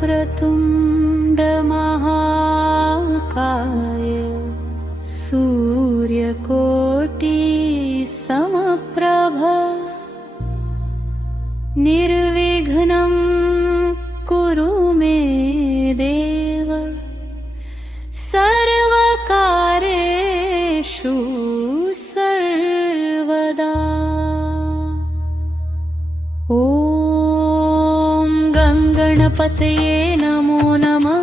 वक्रतुण्ड महाकाय सूर्यकोटि समप्रभ निर्विघ्नं कुरु मे देव सर्वकार्येषु सर्वदा। ॐ गणपतये नमो नमः।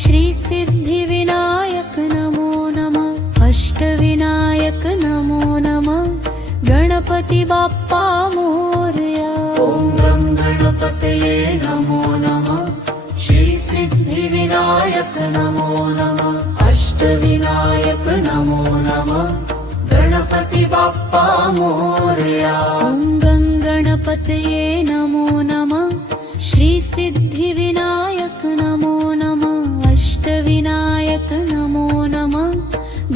श्री सिद्धिविनायक नमो नमः। अष्टविनायक नमो नमः। गणपति बाप्पा मोरया। ॐ गणपतये नमो नमः। श्री सिद्धिविनायक नमो नमः। अष्टविनायक नमो नमः। गणपति बाप्पा मोरया। ॐ गणपतये नमो नमः। श्री सिद्धिविनायक नमो नमः। अष्टविनायक नमो नमः।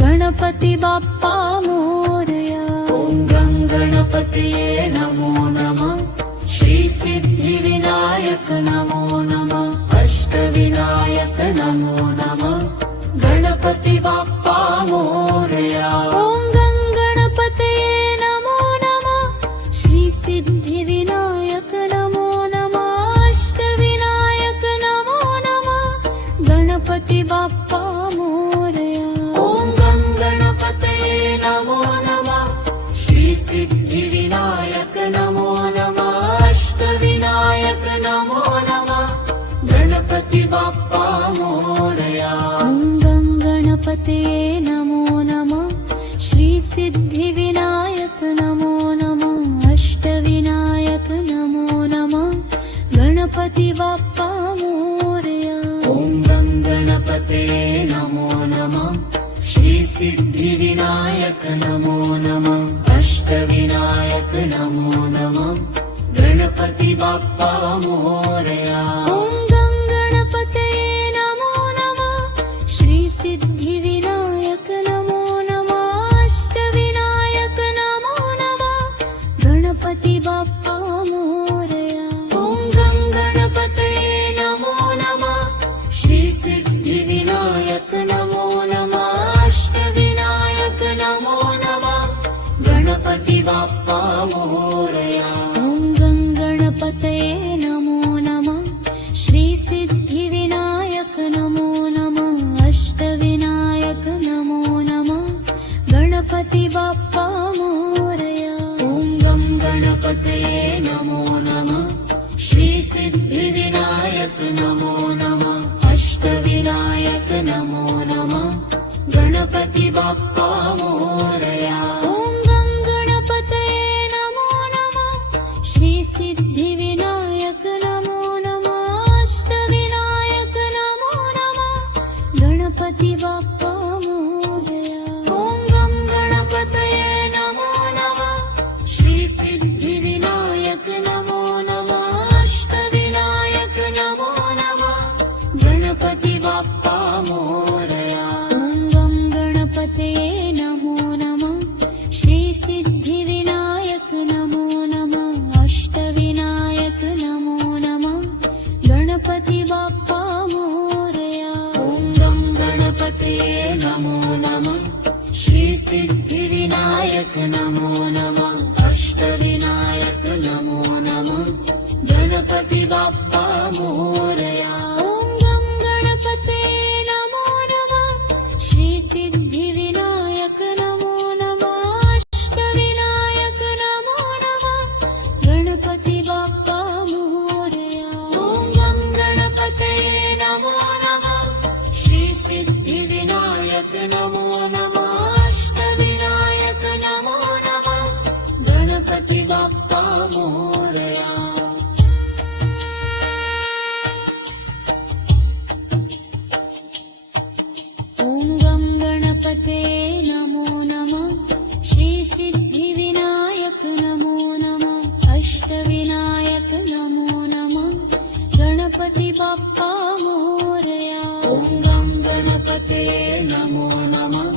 गणपति बाप्पा मोरया। ॐ गणपतये नमो नमः। श्री सिद्धिविनायक नमो नमः। अष्टविनायक नमो नमः। गणपति बाप्पा मोरया। ॐ गणपतये नमो नमः। श्री सिद्धिविनायक नमो नमः। अष्टविनायक नमो नमः। गणपति बाप्पा मोरया। ॐ गणपतये नमो नमः। श्री सिद्धिविनायक नमो नमः। अष्टविनायक नमो नमः। गणपति बाप्पा मोरया। ॐ गणपतये नमो नमः। श्री सिद्धिविनायक नमो नमः। अष्टविनायक नमो नमः। गणपति बाप्पा मोरया। ॐ गणपतये नमो नमः। श्री सिद्धिविनायक नमो नमः। अष्टविनायक नमो नमः। गणपति बाप्पा मोरया। ॐ गणपतये नमो नमः। श्री सिद्धिविनायक नमो नमः। अष्टविनायक नमो नमः। गणपति बाप्पा मोरया। ॐ गणपतये नमो नमः। श्री सिद्धिविनायक नमो नमः। अष्टविनायक नमो नमः। गणपति बाप्पा मोरया। ॐ गणपतये नमो नमः। श्री सिद्धिविनायक नमो नमः। अष्टविनायक नमो नमः। गणपति बाप्पा मोरया। ॐ गणपतये नमो नमः। श्री सिद्धिविनायक नमो नमः। अष्टविनायक नमो नमः। गणपति बाप्पा मोरया। ॐ गणपतये नमो नमः। श्री सिद्धिविनायक नमो नमः। अष्टविनायक नमो नमः। गणपति बाप्पा मोरया। ॐ गणपतये नमो नमः। श्री सिद्धिविनायक नमो नमः। अष्टविनायक नमो नमः। गणपति बाप्पा मोरया। ॐ गणपतये नमो नमः। श्री सिद्धिविनायक नमो नमः। अष्टविनायक नमो नमः। गणपति बाप्पा मोरया। ॐ गणपतये नमो नमः। श्री सिद्धिविनायक नमो नमः। अष्टविनायक नमो नमः। गणपति बाप्पा मोरया। ॐ गणपतये नमो नमः। श्री सिद्धिविनायक नमो नमः। अष्टविनायक नमो नमः। गणपति बाप्पा मोरया। ॐ गणपतये नमो नमः। श्री सिद्धिविनायक नमो नमः। अष्टविनायक नमो नमः। गणपति बाप्पा मोरया। ॐ गणपतये नमो नमः। श्री सिद्धिविनायक नमो नमः। अष्टविनायक नमो नमः। गणपति बाप्पा मोरया। ॐ गणपतये नमो नमः।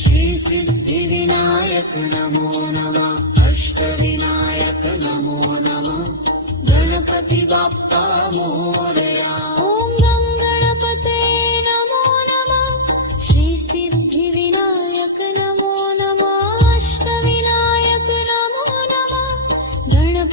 श्री सिद्धिविनायक नमो नमः। अष्टविनायक नमो नमः। गणपति बाप्पा मोरया। ॐ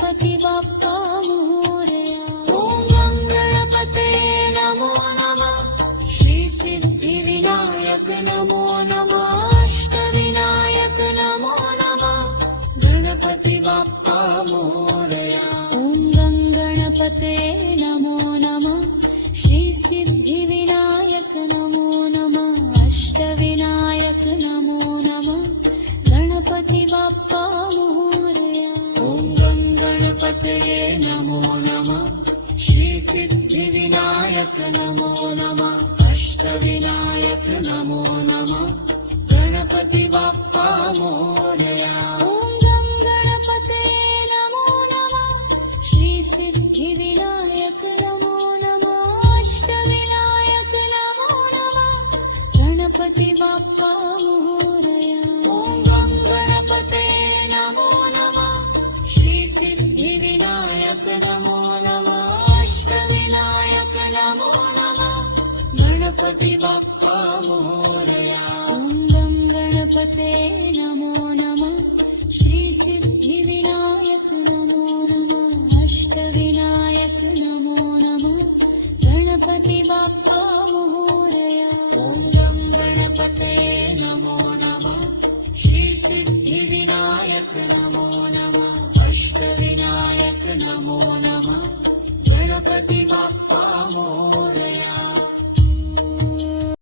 गणपती बाप्पा मोरया. ॐ गं गणपते नमो नमः. श्री सिद्धिविनायक नमो नमः. अष्टविनायक नमो नमः. गणपती बाप्पा मोरया. ॐ गं गणपते नमो नमः. श्री सिद्धिविनायक नमो नमः. अष्टविनायक नमो नमः. गणपती बाप्पा मोरया. ॐ गं गणपते नमो नमः. श्री सिद्धिविनायक नमो नमः. अष्टविनायक नमो नमः. गणपती बाप्पा मोरया. ॐ गं गणपते नमो नमः. श्री सिद्धिविनायक नमो नमः. अष्टविनायक नमो नमः. गणपती बाप्पा मोरया. ॐ गं गणपते नमो नमः. श्री सिद्धिविनायक नमो नमः. अष्टविनायक नमो नमः. गणपती बाप्पा मोरया. ॐ गं गणपते नमो नमः. श्री सिद्धिविनायक नमो नमः. अष्टविनायक नमो नमः. गणपती बाप्पा मोरया. ॐ गं गणपते नमो नमः. श्री सिद्धिविनायक नमो नमः. अष्टविनायक नमो नमः. गणपती बाप्पा मोरया.